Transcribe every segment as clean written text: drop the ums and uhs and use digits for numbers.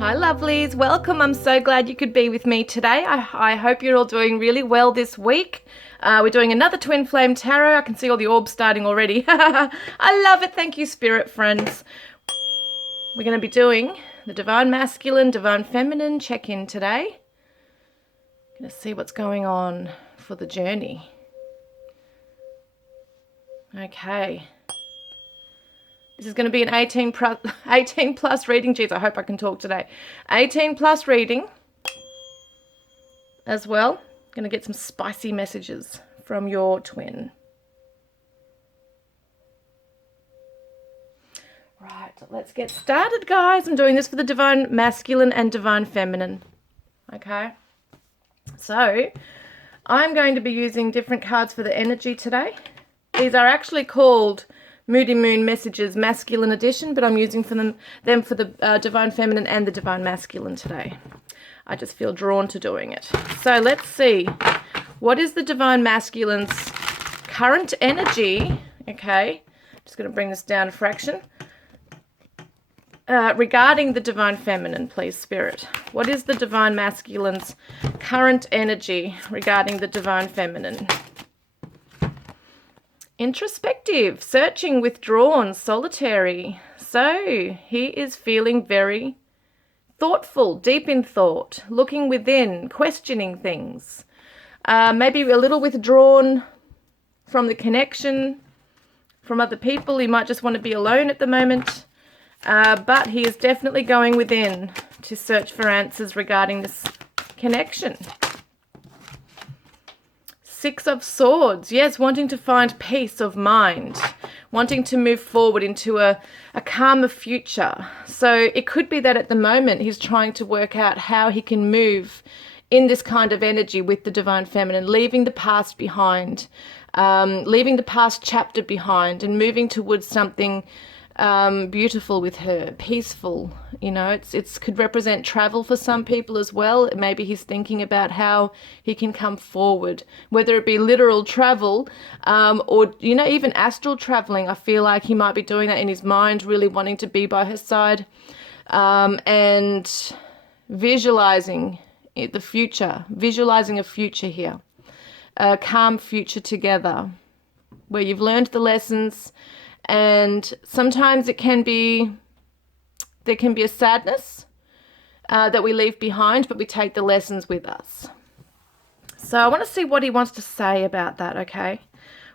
Hi lovelies, welcome. I'm so glad you could be with me today. I hope you're all doing really well this week. We're doing another Twin Flame Tarot. I can see all the orbs starting already. I love it. Thank you, spirit friends. We're going to be doing the Divine Masculine, Divine Feminine check-in today. Going to see what's going on for the journey. Okay. This is going to be an 18 plus reading. Geez, I hope I can talk today. 18 plus reading as well. Going to get some spicy messages from your twin. Right, let's get started, guys. I'm doing this for the Divine Masculine and Divine Feminine. Okay. So, I'm going to be using different cards for the energy today. These are actually called Moody Moon Messages Masculine Edition, but I'm using them for the Divine Feminine and the Divine Masculine today. I just feel drawn to doing it. So let's see. What is the Divine Masculine's current energy? Okay, just going to bring this down a fraction. Regarding the Divine Feminine, please, Spirit. What is the Divine Masculine's current energy regarding the Divine Feminine? Introspective, searching, withdrawn, solitary. So he is feeling very thoughtful, deep in thought, looking within, questioning things. Maybe a little withdrawn from the connection, from other people. He might just want to be alone at the moment. But he is definitely going within to search for answers regarding this connection. Six of Swords, yes, wanting to find peace of mind, wanting to move forward into a calmer future. So it could be that at the moment he's trying to work out how he can move in this kind of energy with the Divine Feminine, leaving the past behind, leaving the past chapter behind and moving towards something beautiful with her, peaceful. You know, it could represent travel for some people as well. Maybe he's thinking about how he can come forward, whether it be literal travel or, you know, even astral traveling. I feel like he might be doing that in his mind, really wanting to be by her side and visualizing the future, visualizing a future here, a calm future together where you've learned the lessons. And sometimes there can be a sadness that we leave behind, but we take the lessons with us. So I want to see what he wants to say about that, okay?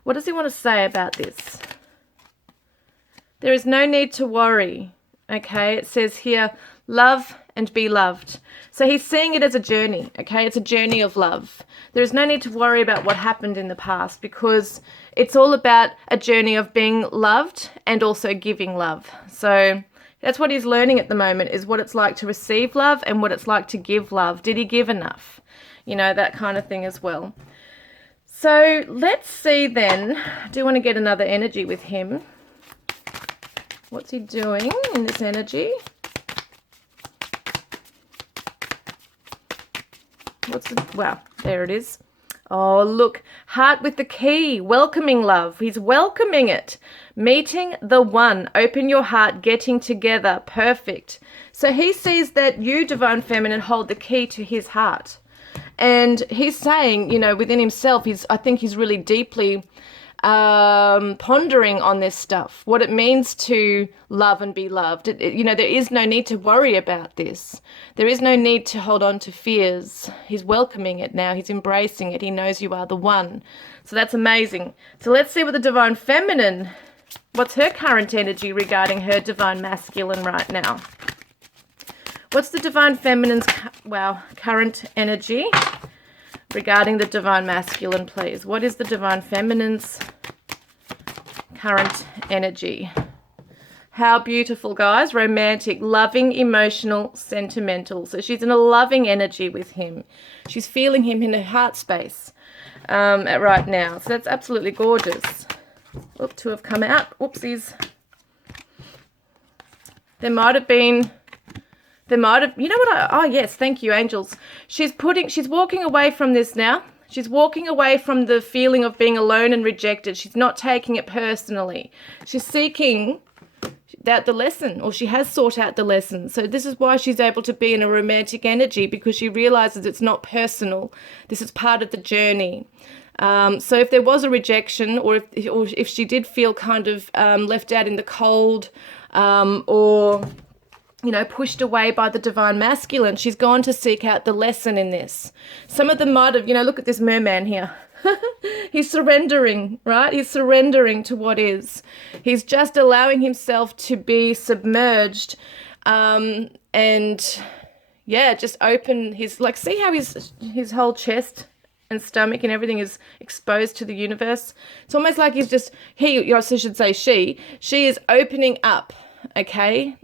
What does he want to say about this? There is no need to worry, okay? It says here, love and be loved. So he's seeing it as a journey, okay? It's a journey of love. There is no need to worry about what happened in the past because it's all about a journey of being loved and also giving love. So that's what he's learning at the moment, is what it's like to receive love and what it's like to give love. Did he give enough? You know, that kind of thing as well. So let's see then. I do want to get another energy with him. What's he doing in this energy? Wow, there it is. Oh, look, heart with the key, welcoming love. He's welcoming it. Meeting the one, open your heart, getting together, perfect. So he sees that you, Divine Feminine, hold the key to his heart. And he's saying, you know, within himself, I think he's really deeply pondering on this stuff, what it means to love and be loved. You know, there is no need to worry about this. There is no need to hold on to fears. He's welcoming it now. He's embracing it. He knows you are the one. So that's amazing. So let's see what the Divine Feminine, what's her current energy regarding her Divine Masculine right now. What's the Divine Feminine's, current energy regarding the Divine Masculine, please? What is the Divine Feminine's current energy? How beautiful, guys. Romantic, loving, emotional, sentimental. So she's in a loving energy with him. She's feeling him in her heart space right now. So that's absolutely gorgeous. Oop, two have come out. Oopsies. You know what? Oh, yes, thank you, angels. She's walking away from this now. She's walking away from the feeling of being alone and rejected. She's not taking it personally. She's seeking out the lesson, or she has sought out the lesson. So this is why she's able to be in a romantic energy, because she realizes it's not personal. This is part of the journey. So if there was a rejection, or if she did feel kind of left out in the cold, or pushed away by the divine masculine, she's gone to seek out the lesson in this. Some of them might have, look at this merman here. He's surrendering, right? He's surrendering to what is. He's just allowing himself to be submerged, and just open his, see how his whole chest and stomach and everything is exposed to the universe. It's almost like he's just, I should say she is opening up, okay?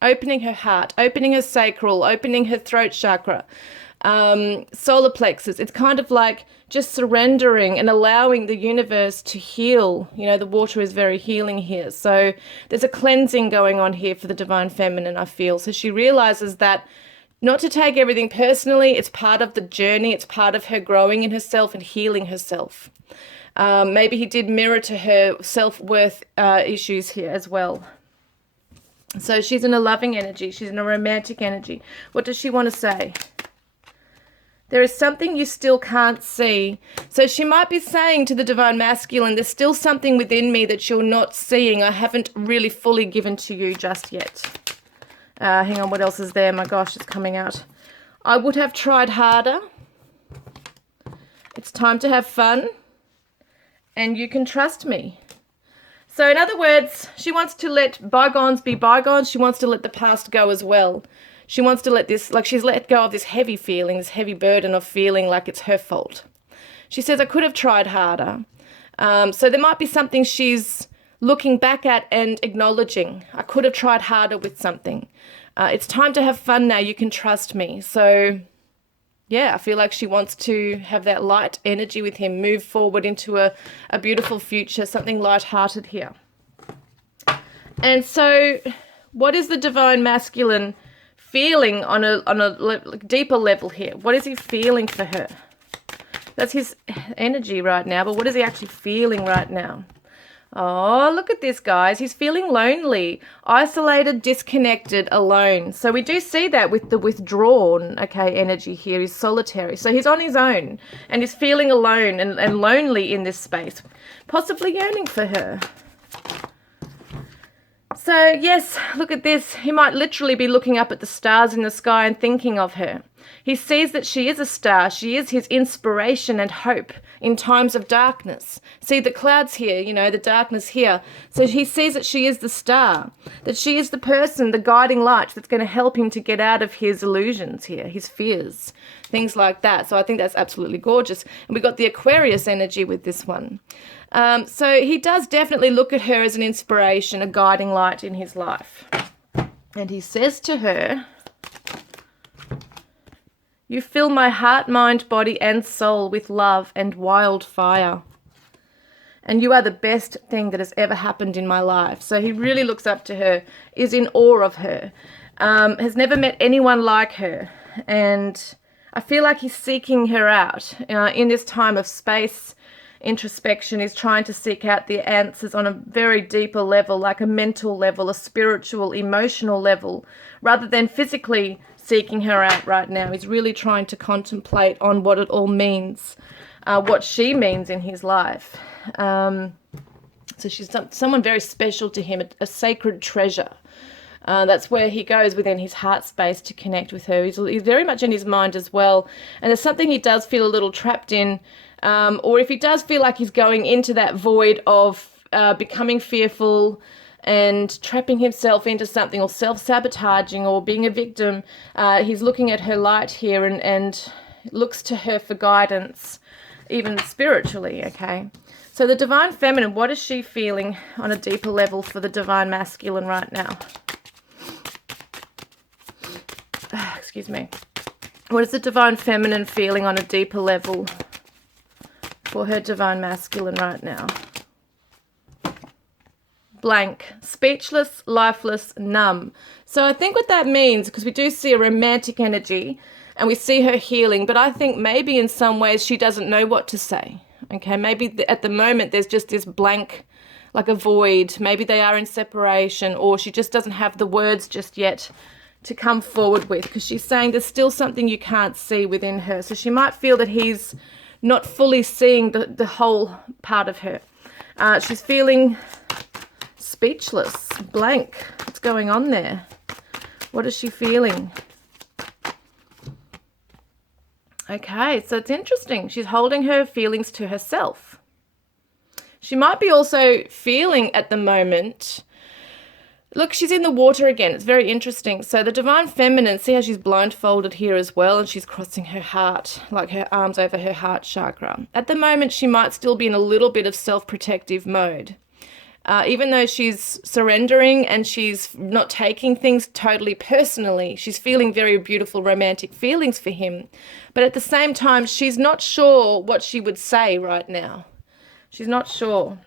Opening her heart, opening her sacral, opening her throat chakra, solar plexus. It's kind of like just surrendering and allowing the universe to heal. The water is very healing here. So there's a cleansing going on here for the divine feminine, I feel. So she realizes that not to take everything personally. It's part of the journey. It's part of her growing in herself and healing herself. Maybe he did mirror to her self-worth issues here as well. So she's in a loving energy. She's in a romantic energy. What does she want to say? There is something you still can't see. So she might be saying to the divine masculine, there's still something within me that you're not seeing. I haven't really fully given to you just yet. Hang on, what else is there? My gosh, it's coming out. I would have tried harder. It's time to have fun. And you can trust me. So in other words, she wants to let bygones be bygones. She wants to let the past go as well. She wants to let this, she's let go of this heavy feeling, this heavy burden of feeling like it's her fault. She says, I could have tried harder. So there might be something she's looking back at and acknowledging. I could have tried harder with something. It's time to have fun now. You can trust me. So yeah, I feel like she wants to have that light energy with him, move forward into a beautiful future, something light-hearted here. And so what is the divine masculine feeling on a deeper level here? What is he feeling for her? That's his energy right now, but what is he actually feeling right now? Oh, look at this, guys. He's feeling lonely, isolated, disconnected, alone. So we do see that with the withdrawn, energy here. He's solitary. So he's on his own and he's feeling alone and lonely in this space, possibly yearning for her. So yes, look at this. He might literally be looking up at the stars in the sky and thinking of her. He sees that she is a star. She is his inspiration and hope in times of darkness. See the clouds here, the darkness here. So he sees that she is the star, that she is the person, the guiding light that's going to help him to get out of his illusions here, his fears, things like that. So I think that's absolutely gorgeous. And we got the Aquarius energy with this one. So he does definitely look at her as an inspiration, a guiding light in his life. And he says to her, you fill my heart, mind, body, and soul with love and wildfire. And you are the best thing that has ever happened in my life. So he really looks up to her, is in awe of her, has never met anyone like her. And I feel like he's seeking her out in this time of space. Introspection is trying to seek out the answers on a very deeper level, like a mental level, a spiritual, emotional level, rather than physically seeking her out right now. He's really trying to contemplate on what it all means, what she means in his life. So she's someone very special to him, a sacred treasure. That's where he goes within his heart space to connect with her. He's very much in his mind as well. And there's something he does feel a little trapped in, or if he does feel like he's going into that void of becoming fearful and trapping himself into something, or self-sabotaging, or being a victim, he's looking at her light here and looks to her for guidance, even spiritually, okay? So the divine feminine, what is she feeling on a deeper level for the divine masculine right now? Excuse me. What is the divine feminine feeling on a deeper level for her divine masculine right now? Blank, speechless, lifeless, numb. So I think what that means, because we do see a romantic energy and we see her healing, but I think maybe in some ways she doesn't know what to say. Okay, maybe at the moment there's just this blank like a void. Maybe they are in separation, or she just doesn't have the words just yet to come forward with, because she's saying there's still something you can't see within her. So she might feel that he's not fully seeing the whole part of her. She's feeling speechless, blank. What's going on there? What is she feeling? Okay, so it's interesting. She's holding her feelings to herself. She might be also feeling at the moment, look, she's in the water again. It's very interesting. So the divine feminine, see how she's blindfolded here as well, and she's crossing her heart, like her arms over her heart chakra. At the moment, she might still be in a little bit of self-protective mode. Even though she's surrendering and she's not taking things totally personally, she's feeling very beautiful romantic feelings for him. But at the same time, she's not sure what she would say right now. She's not sure.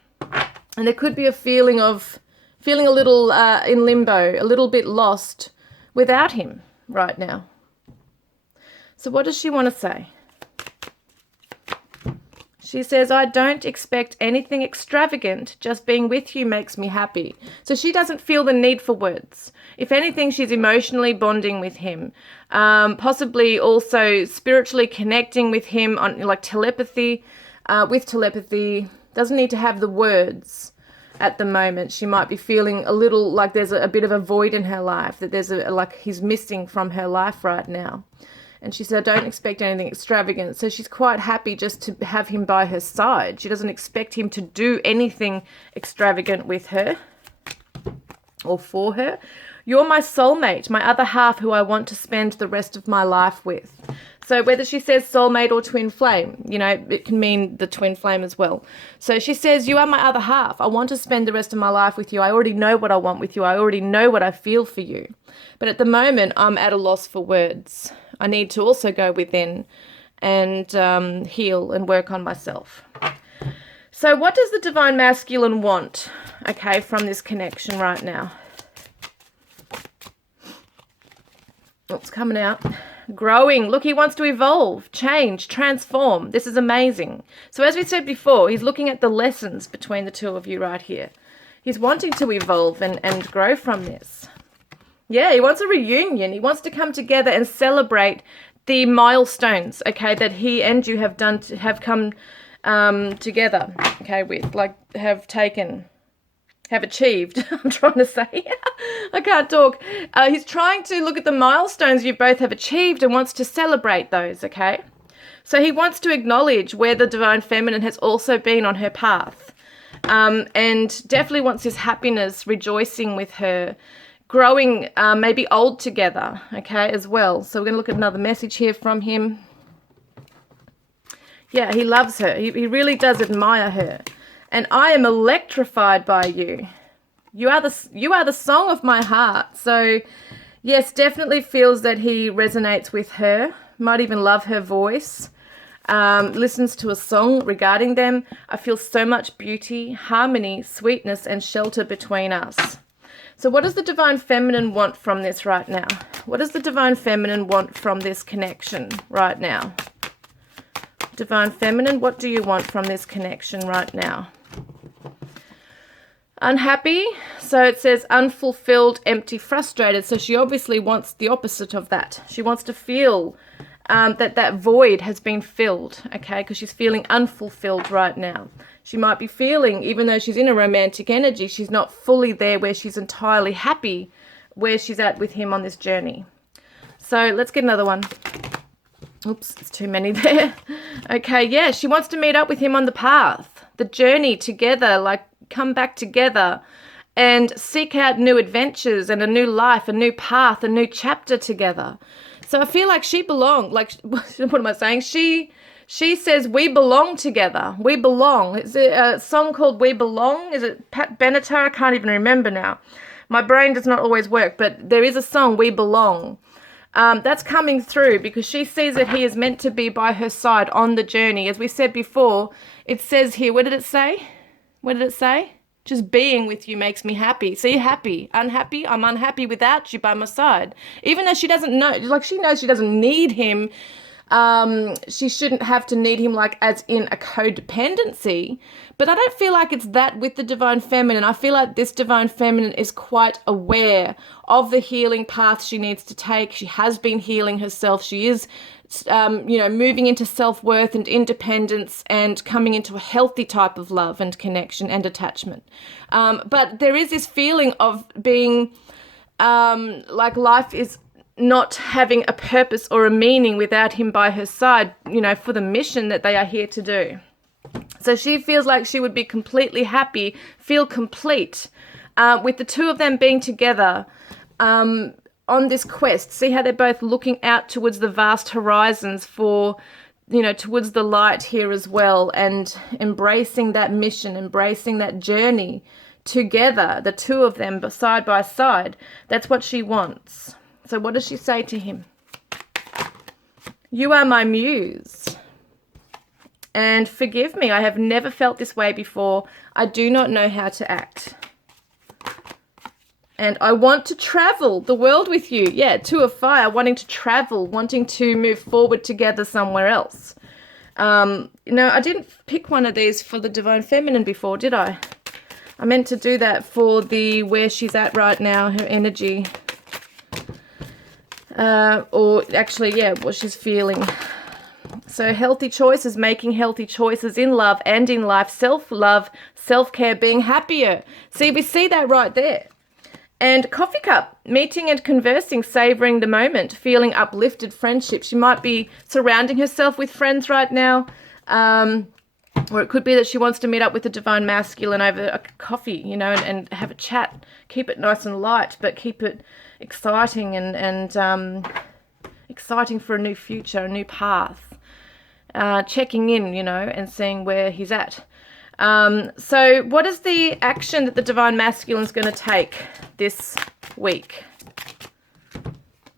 And there could be a feeling of feeling a little in limbo, a little bit lost without him right now. So what does she want to say? She says, I don't expect anything extravagant. Just being with you makes me happy. So she doesn't feel the need for words. If anything, she's emotionally bonding with him. Possibly also spiritually connecting with him on like telepathy. With telepathy, doesn't need to have the words at the moment. She might be feeling a little like there's a bit of a void in her life, that there's like he's missing from her life right now. And she said, I don't expect anything extravagant. So she's quite happy just to have him by her side. She doesn't expect him to do anything extravagant with her or for her. You're my soulmate, my other half who I want to spend the rest of my life with. So whether she says soulmate or twin flame, you know, it can mean the twin flame as well. So she says, you are my other half. I want to spend the rest of my life with you. I already know what I want with you. I already know what I feel for you. But at the moment, I'm at a loss for words. I need to also go within and heal and work on myself. So what does the divine masculine want, okay, from this connection right now? What's coming out? Growing. Look, he wants to evolve, change, transform. This is amazing. So as we said before, he's looking at the lessons between the two of you right here. He's wanting to evolve and grow from this. Yeah, he wants a reunion. He wants to come together and celebrate the milestones, okay, that he and you have done, have come together, okay, with, like, have achieved, I'm trying to say. I can't talk. He's trying to look at the milestones you both have achieved and wants to celebrate those, okay? So he wants to acknowledge where the divine feminine has also been on her path, and definitely wants his happiness, rejoicing with her, growing, maybe old together, okay, as well. So we're going to look at another message here from him. Yeah, he loves her. He really does admire her. And I am electrified by you. You are the song of my heart. So, yes, definitely feels that he resonates with her. Might even love her voice. Listens to a song regarding them. I feel so much beauty, harmony, sweetness, and shelter between us. So what does the divine feminine want from this right now? What does the divine feminine want from this connection right now? Divine feminine, what do you want from this connection right now? Unhappy, so it says unfulfilled, empty, frustrated. So she obviously wants the opposite of that. She wants to feel that void has been filled, okay, because she's feeling unfulfilled right now. She might be feeling, even though she's in a romantic energy, she's not fully there where she's entirely happy where she's at with him on this journey. So let's get another one. Oops, it's too many there. Okay, yeah, she wants to meet up with him on the path, the journey together, like come back together and seek out new adventures and a new life, a new path, a new chapter together. So I feel like she belongs, like, what am I saying? She says, we belong together. We belong. Is it a song called We Belong? Is it Pat Benatar? I can't even remember now. My brain does not always work, but there is a song, We Belong. That's coming through because she sees that he is meant to be by her side on the journey. As we said before, it says here, what did it say? What did it say? Just being with you makes me happy. So you're happy. Unhappy? I'm unhappy without you by my side. Even though she doesn't know, like she knows she doesn't need him she shouldn't have to need him like as in a codependency. But I don't feel like it's that with the divine feminine. I feel like this divine feminine is quite aware of the healing path she needs to take. She has been healing herself. She is, moving into self-worth and independence and coming into a healthy type of love and connection and attachment. But there is this feeling of being like life is not having a purpose or a meaning without him by her side, for the mission that they are here to do. So she feels like she would be completely happy, feel complete with the two of them being together on this quest. See how they're both looking out towards the vast horizons for, towards the light here as well, and embracing that mission, embracing that journey together, the two of them side by side. That's what she wants. So what does she say to him? You are my muse. And forgive me, I have never felt this way before. I do not know how to act. And I want to travel the world with you. Yeah, two of fire, wanting to travel, wanting to move forward together somewhere else. I didn't pick one of these for the divine feminine before, did I? I meant to do that for the where she's at right now, her energy. What she's feeling. So healthy choices, making healthy choices in love and in life, self-love, self-care, being happier. See, we see that right there. And coffee cup, meeting and conversing, savoring the moment, feeling uplifted, friendship. She might be surrounding herself with friends right now. Or it could be that she wants to meet up with the divine masculine over a coffee, and have a chat. Keep it nice and light, but keep it exciting and exciting for a new future, a new path. Checking in, and seeing where he's at. So what is the action that the divine masculine is going to take this week?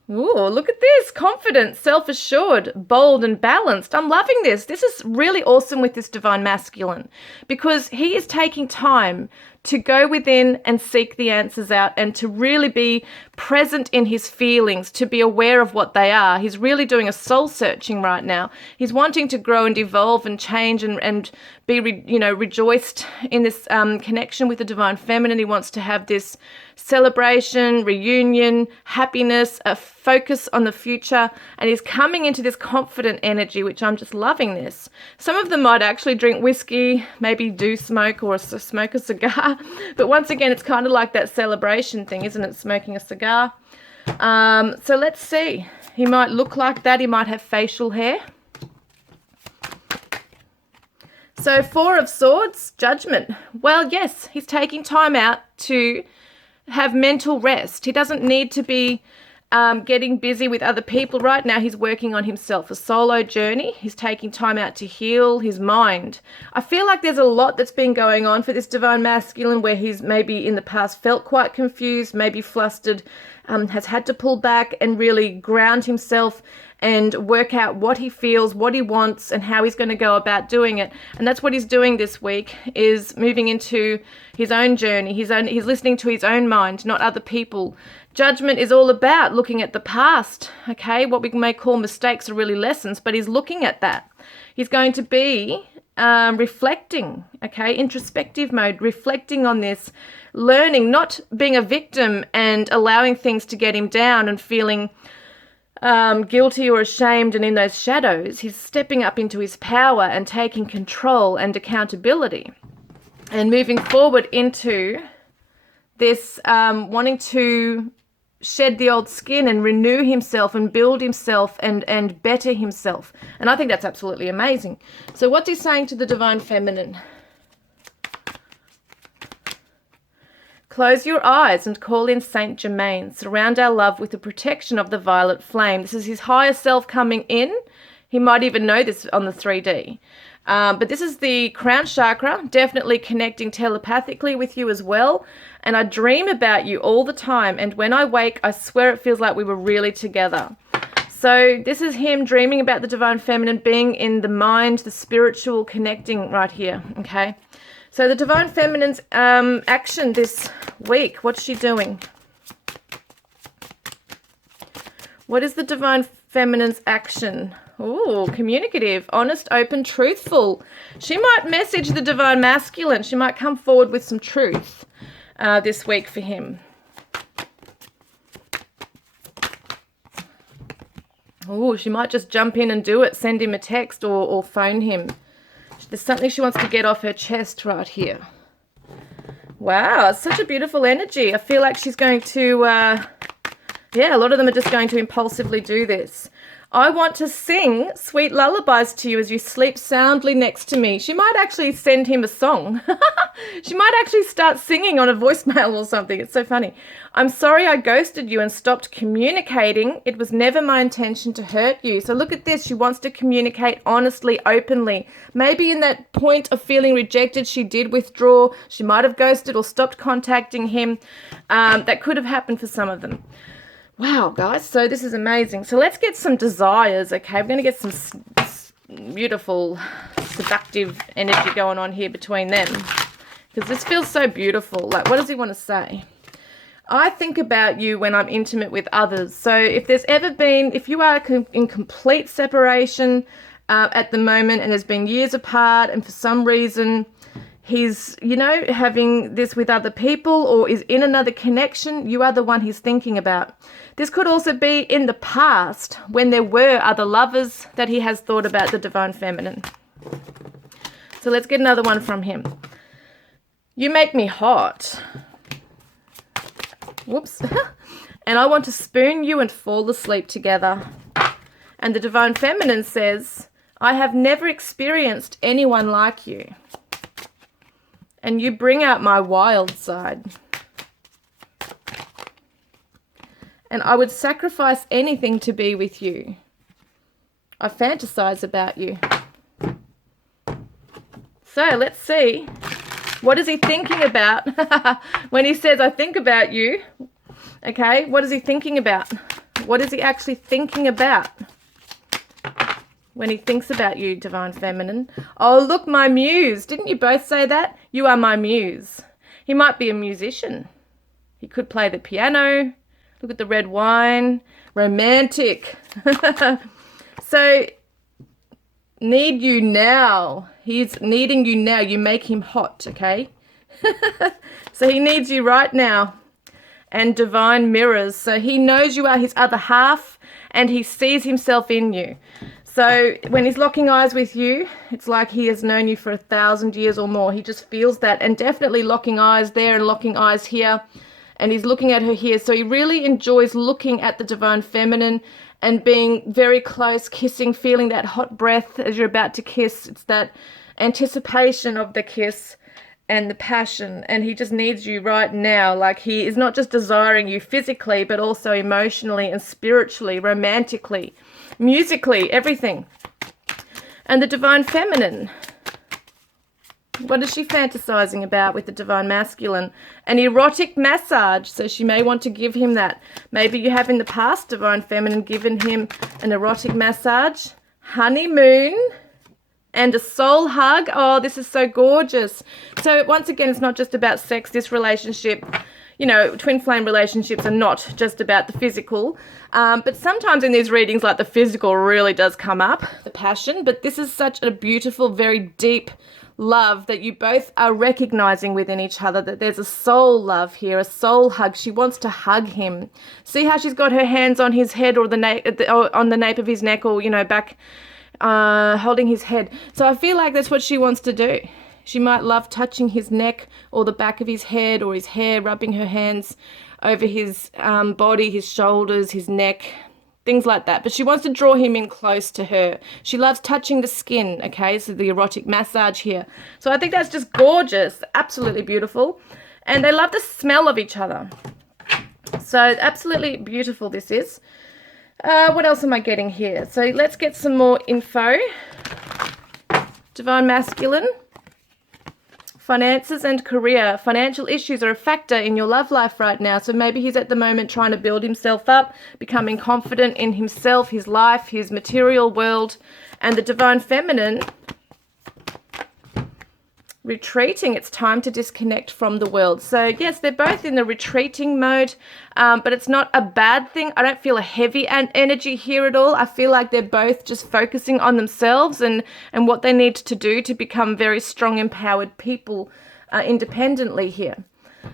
Ooh, look at this. Confident, self-assured, bold and balanced. I'm loving this. This is really awesome with this divine masculine, because he is taking time to go within and seek the answers out, and to really be present in his feelings, to be aware of what they are. He's really doing a soul searching right now. He's wanting to grow and evolve and change and be, rejoiced in this connection with the divine feminine. He wants to have this celebration, reunion, happiness, a focus on the future, and he's coming into this confident energy, which I'm just loving this. Some of them might actually drink whiskey, maybe do smoke or smoke a cigar, but once again, it's kind of like that celebration thing, isn't it? Smoking a cigar. So let's see. He might look like that. He might have facial hair. So 4 of Swords, judgment. Well, yes, he's taking time out to have mental rest. He doesn't need to be getting busy with other people right now. He's working on himself, a solo journey. He's taking time out to heal his mind. I feel like there's a lot that's been going on for this divine masculine, where he's maybe in the past felt quite confused, maybe flustered, has had to pull back and really ground himself and work out what he feels, what he wants, and how he's going to go about doing it. And that's what he's doing this week, is moving into his own journey. He's listening to his own mind, not other people. Judgment is all about looking at the past, okay? What we may call mistakes are really lessons, but he's looking at that. He's going to be reflecting, okay? Introspective mode, reflecting on this, learning, not being a victim and allowing things to get him down and feeling guilty or ashamed and in those shadows. He's stepping up into his power and taking control and accountability, and moving forward into this wanting to shed the old skin and renew himself and build himself and better himself. And I think that's absolutely amazing. So what's he saying to the divine feminine? Close your eyes and call in Saint Germain. Surround our love with the protection of the violet flame. This is his higher self coming in. He might even know this on the 3D. But this is the crown chakra, definitely connecting telepathically with you as well. And I dream about you all the time. And when I wake, I swear it feels like we were really together. So this is him dreaming about the divine feminine, being in the mind, the spiritual, connecting right here, okay? So the divine feminine's action this week, what's she doing? What is the divine feminine's action Ooh, communicative, honest, open, truthful. She might message the divine masculine. She might come forward with some truth this week for him. Oh, she might just jump in and do it, send him a text or phone him. There's something she wants to get off her chest right here. Wow, it's such a beautiful energy. I feel like she's going to, yeah, a lot of them are just going to impulsively do this. I want to sing sweet lullabies to you as you sleep soundly next to me. She might actually send him a song. She might actually start singing on a voicemail or something. It's so funny. I'm sorry I ghosted you and stopped communicating. It was never my intention to hurt you. So look at this. She wants to communicate honestly, openly. Maybe in that point of feeling rejected, she did withdraw. She might have ghosted or stopped contacting him. That could have happened for some of them. Wow, guys, so this is amazing. So let's get some desires, okay? We're going to get some beautiful, seductive energy going on here between them. Because this feels so beautiful. Like, what does he want to say? I think about you when I'm intimate with others. So if there's ever been, if you are in complete separation at the moment and there's been years apart and for some reason he's, you know, having this with other people or is in another connection, you are the one he's thinking about. This could also be in the past when there were other lovers that he has thought about the divine feminine. So let's get another one from him. You make me hot. Whoops. And I want to spoon you and fall asleep together. And the divine feminine says, I have never experienced anyone like you. And you bring out my wild side. And I would sacrifice anything to be with you. I fantasize about you. So let's see. What is he thinking about when he says, I think about you? Okay, what is he thinking about? What is he actually thinking about when he thinks about you, divine feminine? Oh, look, my muse. Didn't you both say that? You are my muse. He might be a musician. He could play the piano. Look at the red wine. Romantic. So, need you now. He's needing you now. You make him hot, okay? So he needs you right now. And divine mirrors. So he knows you are his other half and he sees himself in you. So when he's locking eyes with you, it's like he has known you for 1,000 years or more. He just feels that, and definitely locking eyes there and locking eyes here. And he's looking at her here. So he really enjoys looking at the divine feminine and being very close, kissing, feeling that hot breath as you're about to kiss. It's that anticipation of the kiss and the passion. And he just needs you right now. Like, he is not just desiring you physically, but also emotionally and spiritually, romantically, musically, everything. And the divine feminine. What is she fantasizing about with the divine masculine? An erotic massage. So she may want to give him that. Maybe you have in the past, divine feminine, given him an erotic massage. Honeymoon. And a soul hug. Oh, this is so gorgeous. So once again, it's not just about sex. This relationship, you know, twin flame relationships are not just about the physical. But sometimes in these readings, like, the physical really does come up, the passion. But this is such a beautiful, very deep love that you both are recognizing within each other, that there's a soul love here, a soul hug. She wants to hug him. See how she's got her hands on his head or on the nape of his neck, or, you know, back, holding his head. So I feel like that's what she wants to do. She might love touching his neck or the back of his head or his hair, rubbing her hands over his body, his shoulders, his neck, things like that. But she wants to draw him in close to her. She loves touching the skin, okay? So the erotic massage here. So I think that's just gorgeous, absolutely beautiful. And they love the smell of each other. So absolutely beautiful this is. What else am I getting here? So let's get some more info. Divine masculine. Finances and career. Financial issues are a factor in your love life right now. So maybe he's at the moment trying to build himself up, becoming confident in himself, his life, his material world. And the divine feminine retreating. It's time to disconnect from the world. So yes, they're both in the retreating mode, but it's not a bad thing. I don't feel a heavy energy here at all. I feel like they're both just focusing on themselves and what they need to do to become very strong, empowered people independently here.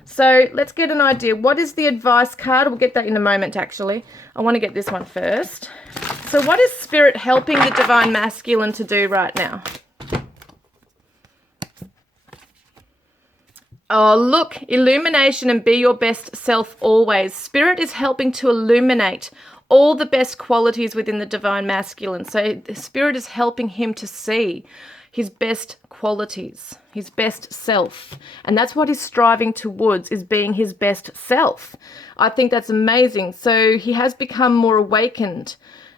So let's get an idea. What is the advice card? We'll get that in a moment, actually. I want to get this one first. So what is Spirit helping the Divine Masculine to do right now? Oh, look, illumination and be your best self always. Spirit is helping to illuminate all the best qualities within the Divine Masculine. So the Spirit is helping him to see his best qualities, his best self. And that's what he's striving towards, is being his best self. I think that's amazing. So he has become more awakened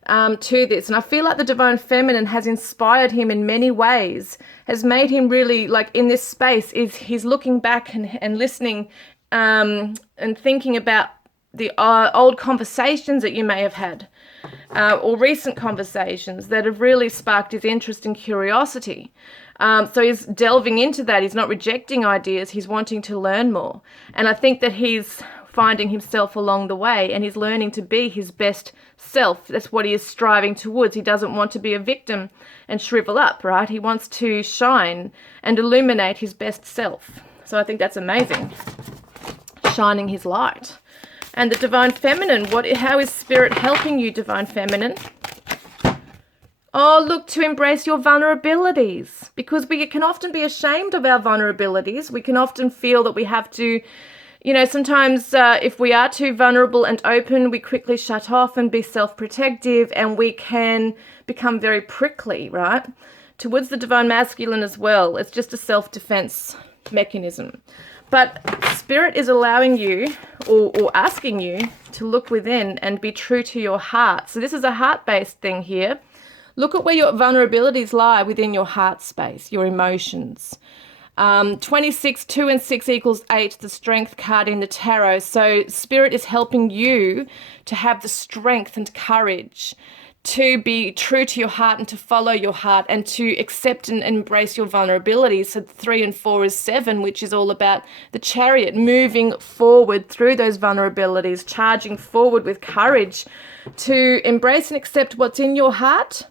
to this. And I feel like the Divine Feminine has inspired him in many ways, has made him really, like, in this space, is he's looking back and listening and thinking about the old conversations that you may have had or recent conversations that have really sparked his interest and curiosity. So he's delving into that. He's not rejecting ideas. He's wanting to learn more. And I think that he's finding himself along the way, and he's learning to be his best self. That's what he is striving towards. He doesn't want to be a victim and shrivel up, right? He wants to shine and illuminate his best self. So I think that's amazing. Shining his light. And the Divine Feminine, how is Spirit helping you, Divine Feminine? Oh, look, to embrace your vulnerabilities, because we can often be ashamed of our vulnerabilities. We can often feel that we have to, sometimes if we are too vulnerable and open, we quickly shut off and be self-protective, and we can become very prickly, right? Towards the Divine Masculine as well. It's just a self-defense mechanism. But Spirit is allowing you or asking you to look within and be true to your heart. So this is a heart-based thing here. Look at where your vulnerabilities lie within your heart space, your emotions. 26, 2 and 6 equals 8, the Strength card in the tarot. So Spirit is helping you to have the strength and courage to be true to your heart and to follow your heart and to accept and embrace your vulnerabilities. So 3 and 4 is 7, which is all about the Chariot, moving forward through those vulnerabilities, charging forward with courage to embrace and accept what's in your heart.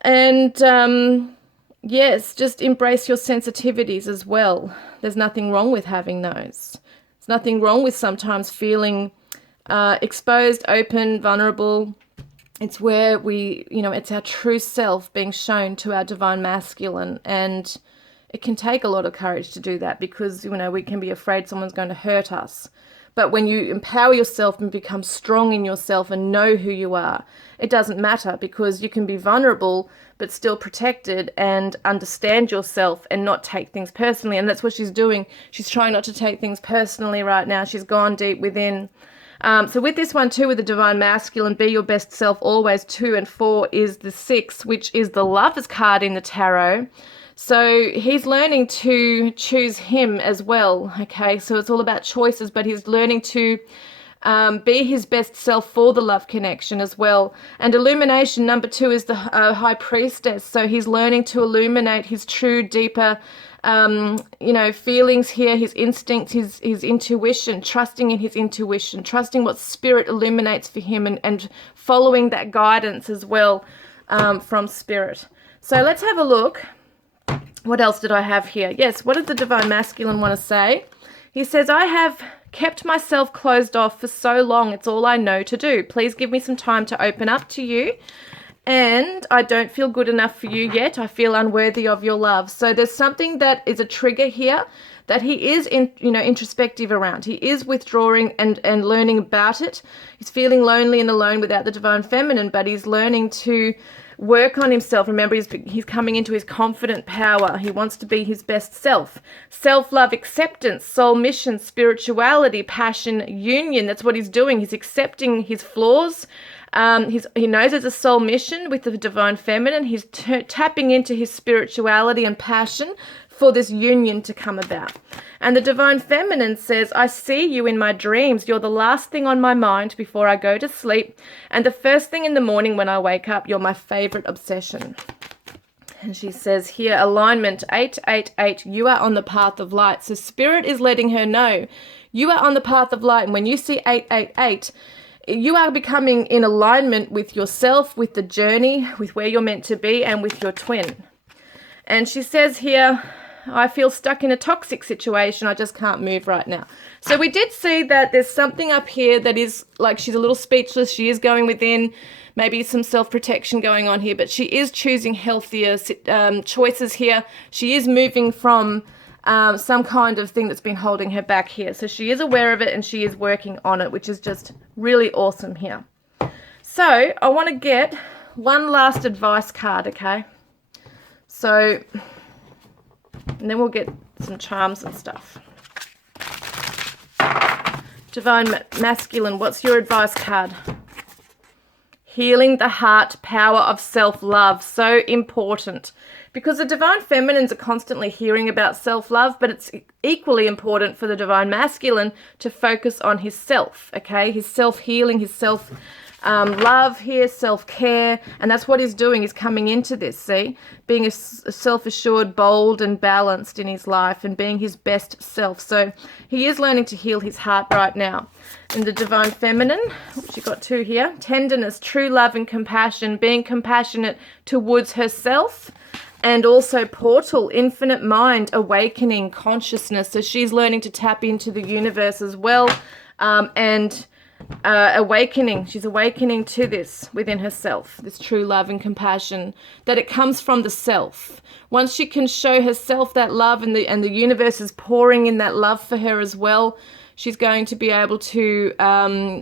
And yes, just embrace your sensitivities as well. There's nothing wrong with having those. There's nothing wrong with sometimes feeling exposed, open, vulnerable. It's where it's our true self being shown to our Divine Masculine. And it can take a lot of courage to do that, because, we can be afraid someone's going to hurt us. But when you empower yourself and become strong in yourself and know who you are, it doesn't matter, because you can be vulnerable but still protected and understand yourself and not take things personally. And that's what she's doing. She's trying not to take things personally right now. She's gone deep within. So with this one too, with the Divine Masculine, be your best self always, 2 and 4 is the 6, which is the Lovers card in the tarot. So he's learning to choose him as well, okay? So it's all about choices, but he's learning to be his best self for the love connection as well. And illumination, number 2, is the High Priestess. So he's learning to illuminate his true, deeper feelings here, his instincts, his intuition, trusting in his intuition, trusting what Spirit illuminates for him, and following that guidance as well from Spirit. So let's have a look. What else did I have here? Yes, what did the Divine Masculine want to say? He says, I have kept myself closed off for so long. It's all I know to do. Please give me some time to open up to you. And I don't feel good enough for you yet. I feel unworthy of your love. So there's something that is a trigger here that he is introspective around. He is withdrawing and learning about it. He's feeling lonely and alone without the Divine Feminine, but he's learning to work on himself. Remember, he's coming into his confident power. He wants to be his best self. Self-love, acceptance, soul mission, spirituality, passion, union. That's what he's doing. He's accepting his flaws. He knows there's a soul mission with the Divine Feminine. He's tapping into his spirituality and passion for this union to come about. And the Divine Feminine says, I see you in my dreams. You're the last thing on my mind before I go to sleep. And the first thing in the morning when I wake up, you're my favorite obsession. And she says here, alignment 888, you are on the path of light. So Spirit is letting her know you are on the path of light. And when you see 888, you are becoming in alignment with yourself, with the journey, with where you're meant to be, and with your twin. And she says here, I feel stuck in a toxic situation. I just can't move right now. So we did see that there's something up here that is like she's a little speechless. She is going within, maybe some self-protection going on here, but she is choosing healthier choices here. She is moving from some kind of thing that's been holding her back here. So she is aware of it and she is working on it, which is just really awesome here. So I want to get one last advice card, okay? So, and then we'll get some charms and stuff. Divine Masculine, what's your advice card? Healing the heart, power of self-love. So important. Because the Divine Feminines are constantly hearing about self-love, but it's equally important for the Divine Masculine to focus on his self, okay? His self-healing, his self-love here, self-care. And that's what he's doing, is coming into this, see? Being a self-assured, bold and balanced in his life and being his best self. So he is learning to heal his heart right now. In the Divine Feminine, she got two here. Tenderness, true love and compassion, being compassionate towards herself. And also Portal, infinite mind, awakening, consciousness. So she's learning to tap into the universe as well, and awakening. She's awakening to this within herself, this true love and compassion, that it comes from the self. Once she can show herself that love, and the universe is pouring in that love for her as well, she's going to be able to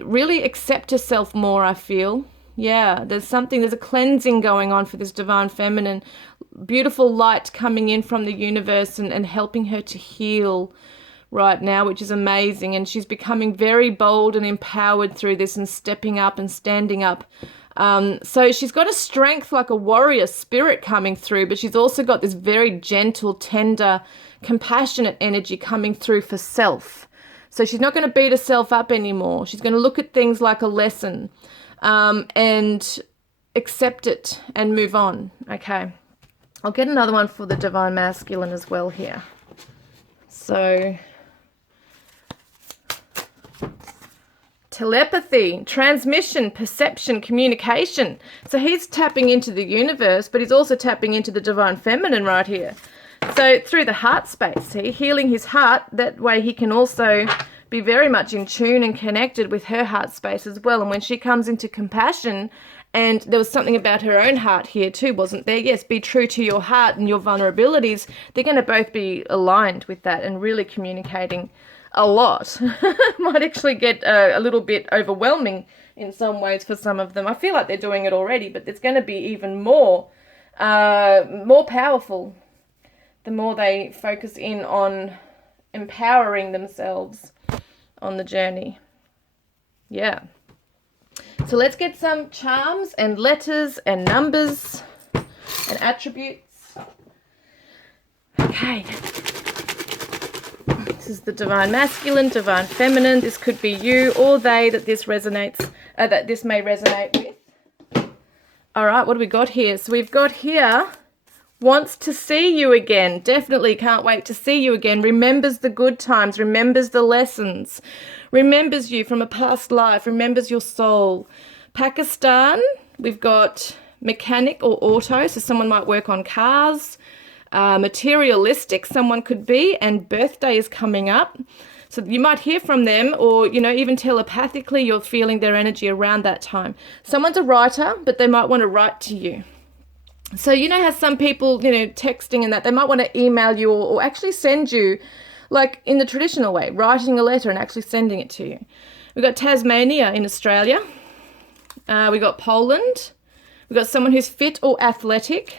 really accept herself more, I feel. Yeah, there's a cleansing going on for this Divine Feminine. Beautiful light coming in from the universe and helping her to heal right now, which is amazing. And she's becoming very bold and empowered through this and stepping up and standing up. So she's got a strength like a warrior spirit coming through, but she's also got this very gentle, tender, compassionate energy coming through for self. So she's not going to beat herself up anymore. She's going to look at things like a lesson, and accept it and move on. Okay. I'll get another one for the Divine Masculine as well here. So, telepathy, transmission, perception, communication. So he's tapping into the universe, but he's also tapping into the Divine Feminine right here. So through the heart space, see, healing his heart, that way he can also be very much in tune and connected with her heart space as well. And when she comes into compassion, and there was something about her own heart here too, wasn't there? Yes, be true to your heart and your vulnerabilities. They're going to both be aligned with that and really communicating a lot. Might actually get a little bit overwhelming in some ways for some of them. I feel like they're doing it already, but it's going to be even more powerful the more they focus in on empowering themselves on the journey. Yeah. So let's get some charms and letters and numbers and attributes. Okay. This is the Divine Masculine, Divine Feminine. This could be you or they that this resonates, that this may resonate with. All right, what do we got here? So we've got here, wants to see you again. Definitely can't wait to see you again. Remembers the good times, remembers the lessons, remembers you from a past life, remembers your soul. Pakistan, we've got mechanic or auto, so someone might work on cars. Materialistic, someone could be, and birthday is coming up. So you might hear from them, or, you know, even telepathically, you're feeling their energy around that time. Someone's a writer, but they might want to write to you. So you know how some people, you know, texting and that, they might want to email you or actually send you, like in the traditional way, writing a letter and actually sending it to you. We've got Tasmania in Australia. We've got Poland. We've got someone who's fit or athletic.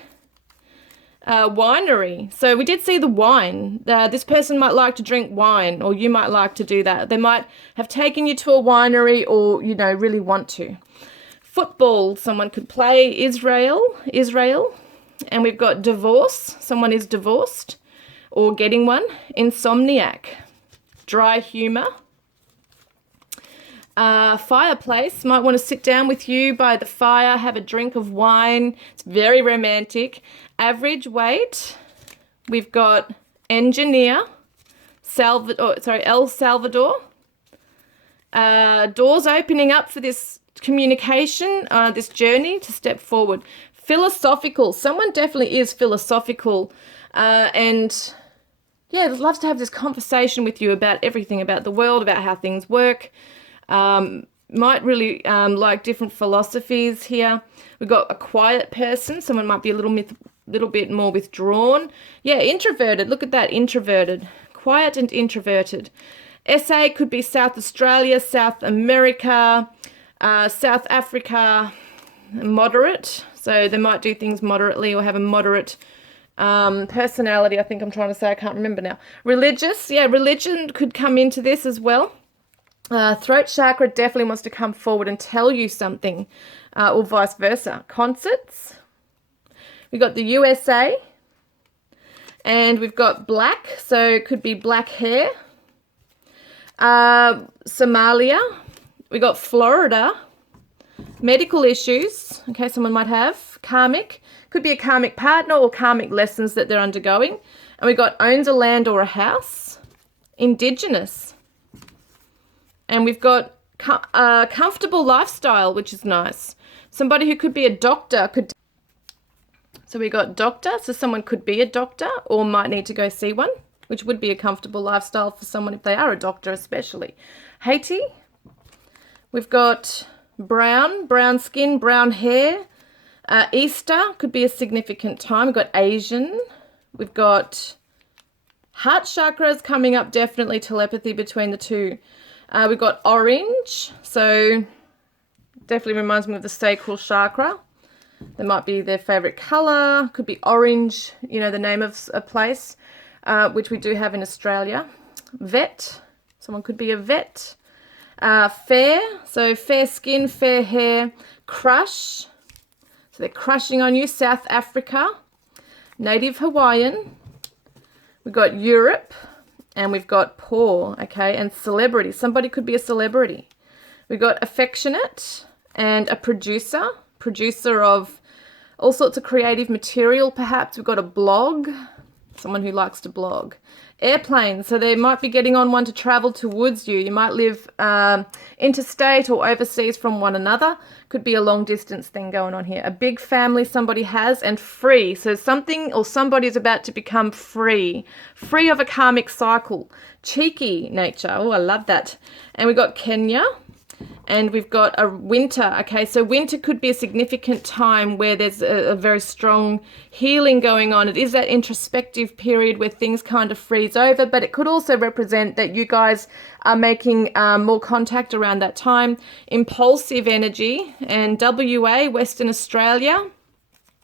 Winery. So we did see the wine. This person might like to drink wine, or you might like to do that. They might have taken you to a winery, or, you know, really want to. Football, someone could play. Israel. And we've got divorce. Someone is divorced or getting one. Insomniac. Dry humor. Fireplace. Might want to sit down with you by the fire, have a drink of wine. It's very romantic. Average weight. We've got engineer, El Salvador. Doors opening up for this communication, this journey to step forward. Philosophical. Someone definitely is philosophical, and yeah, loves to have this conversation with you about everything, about the world, about how things work. Might really like different philosophies here. We've got a quiet person. Someone might be a little bit more withdrawn. Yeah, introverted. Look at that, introverted. Quiet and introverted. SA could be South Australia, South America, South Africa, moderate. So they might do things moderately or have a moderate personality, I think I'm trying to say. I can't remember now. Religious. Yeah, religion could come into this as well. Throat chakra definitely wants to come forward and tell you something, or vice versa. Concerts. We've got the USA. And we've got black, so it could be black hair. Somalia. We got Florida. Medical issues. Okay, someone might have. Karmic. Could be a karmic partner or karmic lessons that they're undergoing. And we got owns a land or a house. Indigenous. And we've got comfortable lifestyle, which is nice. Somebody who could be a doctor could. So we got doctor. So someone could be a doctor or might need to go see one, which would be a comfortable lifestyle for someone if they are a doctor especially. Haiti. We've got brown skin, brown hair. Easter could be a significant time. We've got Asian. We've got heart chakras coming up, definitely telepathy between the two. We've got orange. So definitely reminds me of the sacral chakra. That might be their favorite color. Could be orange, you know, the name of a place, which we do have in Australia. Vet. Someone could be a vet. Fair. So fair skin, fair hair. Crush. So they're crushing on you. South Africa. Native Hawaiian. We've got Europe. And we've got poor. Okay. And celebrity. Somebody could be a celebrity. We've got affectionate and a producer of all sorts of creative material, perhaps. We've got a blog, someone who likes to blog. Airplane, so they might be getting on one to travel towards you. You might live interstate or overseas from one another. Could be a long distance thing going on here. A big family somebody has, and free. So something or somebody is about to become free of a karmic cycle. Cheeky nature. Oh, I love that. And we've got Kenya. And we've got a winter. Okay, so winter could be a significant time where there's a very strong healing going on. It is that introspective period where things kind of freeze over, but it could also represent that you guys are making more contact around that time. Impulsive energy. And WA, Western Australia.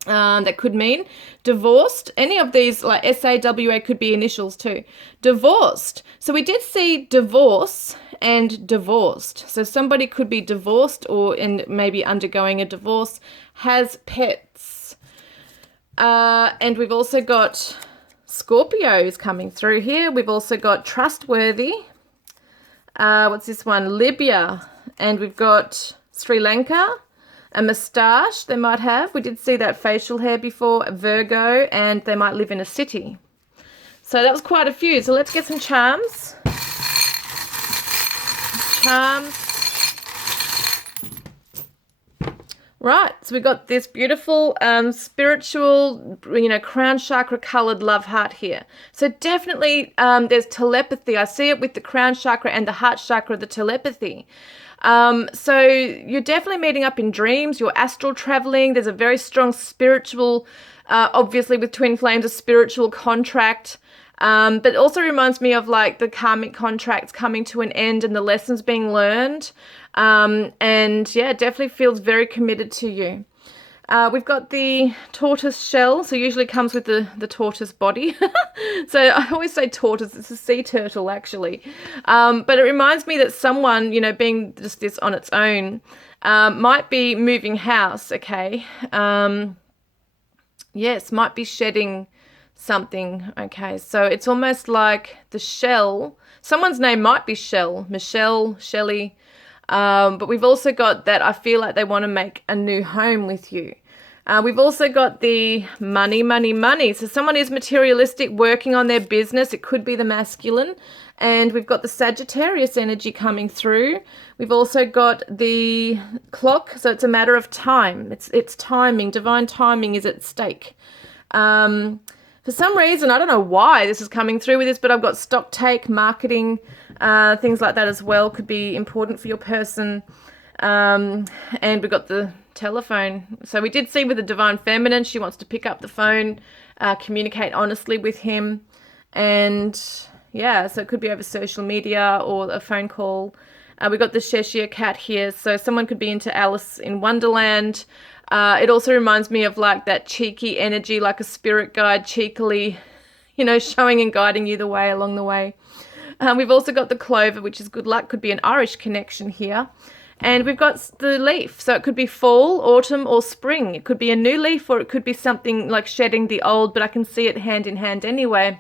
That could mean divorced. Any of these, like SAWA, could be initials too. Divorced. So we did see divorce and divorced. So somebody could be divorced or maybe undergoing a divorce, has pets. And we've also got Scorpios coming through here. We've also got trustworthy. What's this one? Libya. And we've got Sri Lanka. A moustache they might have. We did see that facial hair before. Virgo, and they might live in a city. So that was quite a few. So let's get some charms. Right, so we got this beautiful spiritual, crown chakra colored love heart here. So definitely there's telepathy. I see it with the crown chakra and the heart chakra, the telepathy. So you're definitely meeting up in dreams. You're astral traveling. There's a very strong spiritual, obviously with twin flames, a spiritual contract. But it also reminds me of like the karmic contracts coming to an end and the lessons being learned. And yeah, it definitely feels very committed to you. We've got the tortoise shell, so usually comes with the tortoise body. So I always say tortoise, it's a sea turtle actually. But it reminds me that someone, being just this on its own, might be moving house, okay? Yes, might be shedding something, okay? So it's almost like the shell, someone's name might be Shell, Michelle, Shelley. But we've also got that I feel like they want to make a new home with you. We've also got the money, money, money. So someone is materialistic, working on their business. It could be the masculine. And we've got the Sagittarius energy coming through. We've also got the clock. So it's a matter of time. It's timing. Divine timing is at stake. For some reason, I don't know why this is coming through with this, but I've got stock take, marketing, things like that as well could be important for your person. And we've got the telephone. So we did see with the Divine Feminine, she wants to pick up the phone, communicate honestly with him. And yeah, so it could be over social media or a phone call. We've got the Cheshire cat here. So someone could be into Alice in Wonderland. It also reminds me of like that cheeky energy, like a spirit guide, cheekily, showing and guiding you the way along the way. We've also got the clover, which is good luck. Could be an Irish connection here. And we've got the leaf. So it could be fall, autumn, or spring. It could be a new leaf, or it could be something like shedding the old, but I can see it hand in hand anyway.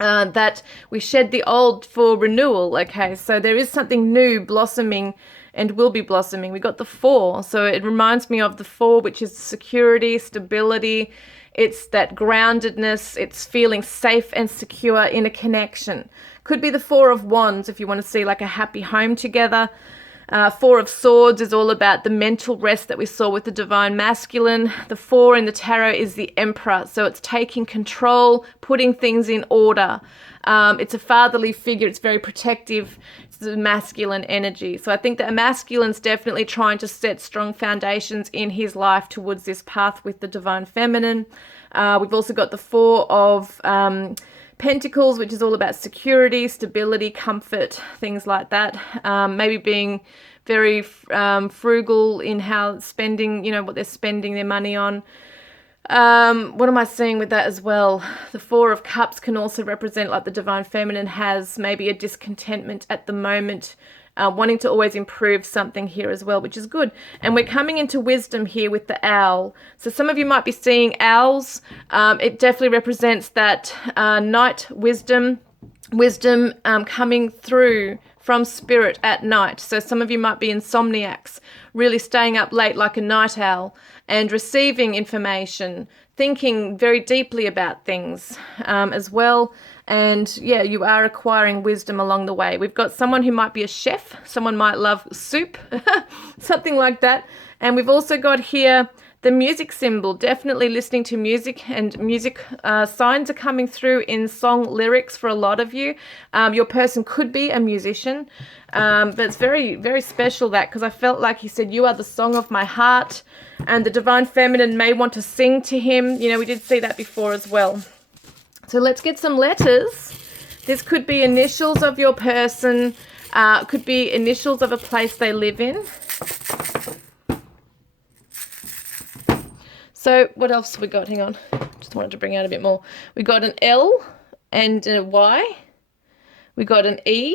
That we shed the old for renewal. Okay, so there is something new blossoming and will be blossoming. We got the 4, so it reminds me of the 4, which is security, stability. It's that groundedness. It's feeling safe and secure in a connection. Could be the 4 of Wands if you want to see like a happy home together. 4 of Swords is all about the mental rest that we saw with the Divine Masculine. The 4 in the Tarot is the Emperor. So it's taking control, putting things in order. It's a fatherly figure. It's very protective. It's the masculine energy. So I think that a masculine's definitely trying to set strong foundations in his life towards this path with the Divine Feminine. We've also got the 4 of Pentacles, which is all about security, stability, comfort, things like that. Maybe being very frugal in how spending, what they're spending their money on. What am I seeing with that as well? The 4 of Cups can also represent like the Divine Feminine has maybe a discontentment at the moment, wanting to always improve something here as well, which is good. And we're coming into wisdom here with the owl. So some of you might be seeing owls. It definitely represents that night wisdom coming through from spirit at night. So some of you might be insomniacs, really staying up late like a night owl and receiving information, thinking very deeply about things as well. And yeah, you are acquiring wisdom along the way. We've got someone who might be a chef. Someone might love soup, something like that. And we've also got here the music symbol, definitely listening to music, and music signs are coming through in song lyrics for a lot of you. Your person could be a musician, but it's very, very special that, because I felt like he said, you are the song of my heart, and the Divine Feminine may want to sing to him. We did see that before as well. So let's get some letters. This could be initials of your person, could be initials of a place they live in. So what else have we got? Hang on. Just wanted to bring out a bit more. We got an L and a Y. We got an E.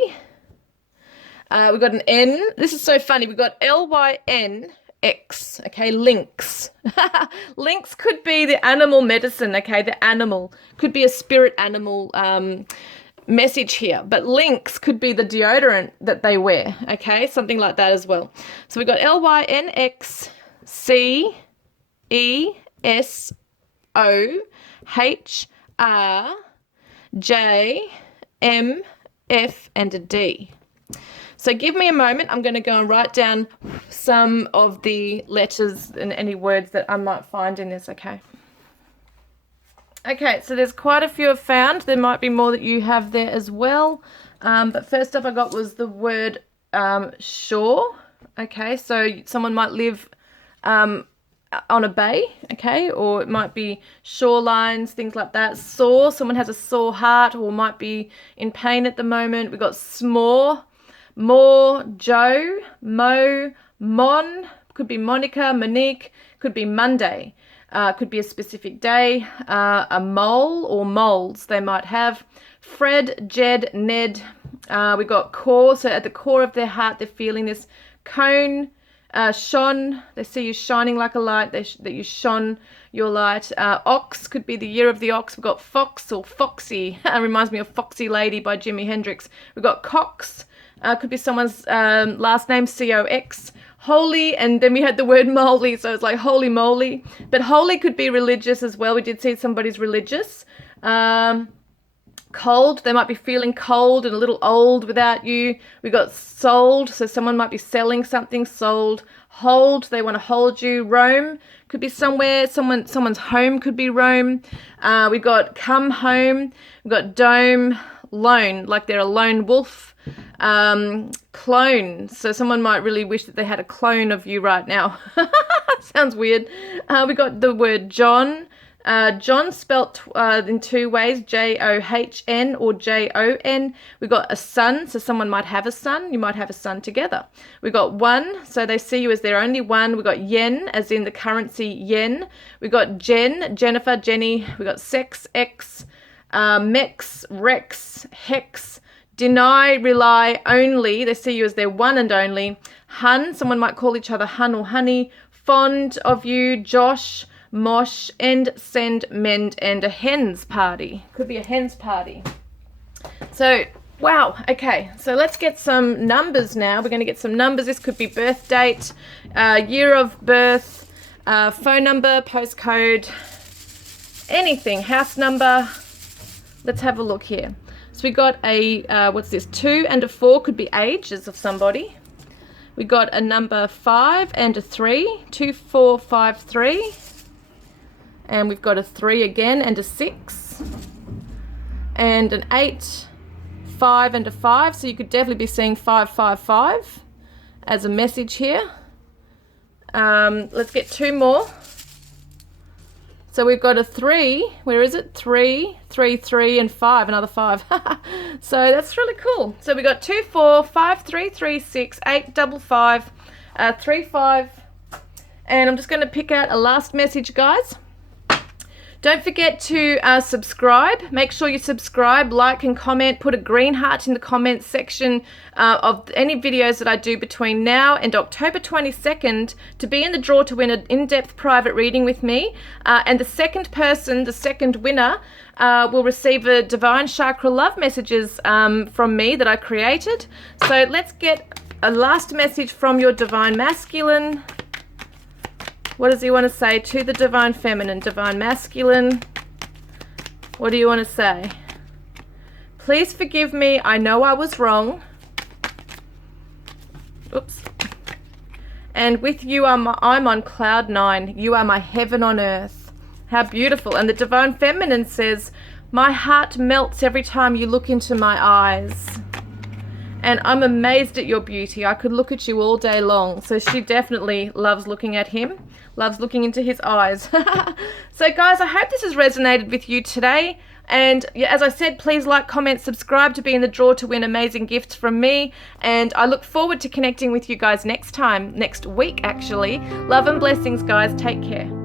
We got an N. This is so funny. We got LYNX. Okay, lynx. Lynx could be the animal medicine. Okay, the animal. Could be a spirit animal message here. But lynx could be the deodorant that they wear. Okay, something like that as well. So we got LYNX, C, E, S, O, H, R, J, M, F, and a D. So give me a moment. I'm going to go and write down some of the letters and any words that I might find in this, okay? Okay, so there's quite a few I've found. There might be more that you have there as well. But first up I got was the word shore. Okay, so someone might live on a bay, okay, or it might be shorelines, things like that. Sore, someone has a sore heart or might be in pain at the moment. We've got smore, more, Joe, Mo, Mon, could be Monica, Monique, could be Monday, could be a specific day, a mole or moles they might have. Fred, Jed, Ned, we got core, so at the core of their heart they're feeling this. Cone, shone, they see you shining like a light, that you shone, your light. Ox could be the year of the ox. We've got fox or foxy. Reminds me of Foxy Lady by Jimi Hendrix. We've got cox. Could be someone's last name, C-O-X. Holy, and then we had the word moly, so it's like holy moly. But holy could be religious as well. We did see somebody's religious. Cold, they might be feeling cold and a little old without you. We got sold, so someone might be selling something. Sold. Hold, they want to hold you. Roam could be somewhere. Someone's home could be Rome. We got come home. We got dome. Lone, like they're a lone wolf. Clone, so someone might really wish that they had a clone of you right now. Sounds weird. We got the word John. John spelt in two ways, J-O-H-N or J-O-N. We got a son, so someone might have a son. You might have a son together. We got one, so they see you as their only one. We got yen, as in the currency yen. We got Jen, Jennifer, Jenny. We got sex, X, mex, rex, hex. Deny, rely, only. They see you as their one and only. Hun, someone might call each other hun or honey. Fond of you, Josh, mosh, end, send, mend, and a hens party. Could be a hens party. So, wow, okay. So let's get some numbers now. We're going to get some numbers. This could be birth date, year of birth, phone number, postcode, anything, house number. Let's have a look here. So we got a, what's this, 2 and a 4 could be ages of somebody. We got a number 5 and a 3, 2, 4, 5, 3. And we've got a 3 again and a 6. And an 8, 5 and a 5. So you could definitely be seeing 5, 5, 5 as a message here. Let's get 2 more. So we've got a 3, where is it? 3, 3, 3, and 5, another 5. So that's really cool. So we got 2, 4, 5, 3, 3, 6, 8, 5, 5, 3, 5. And I'm just going to pick out a last message, guys. Don't forget to subscribe. Make sure you subscribe, like, and comment. Put a green heart in the comments section of any videos that I do between now and October 22nd to be in the draw to win an in-depth private reading with me. And the second person, the second winner, will receive a Divine Chakra love messages from me that I created. So let's get a last message from your Divine Masculine. What does he want to say to the Divine Feminine? Divine Masculine, what do you want to say? Please forgive me. I know I was wrong. Oops. And with you, I'm on cloud 9. You are my heaven on earth. How beautiful. And the Divine Feminine says, my heart melts every time you look into my eyes. And I'm amazed at your beauty. I could look at you all day long. So she definitely loves looking at him, loves looking into his eyes. So guys, I hope this has resonated with you today. And as I said, please like, comment, subscribe to be in the draw to win amazing gifts from me. And I look forward to connecting with you guys next week actually. Love and blessings, guys. Take care.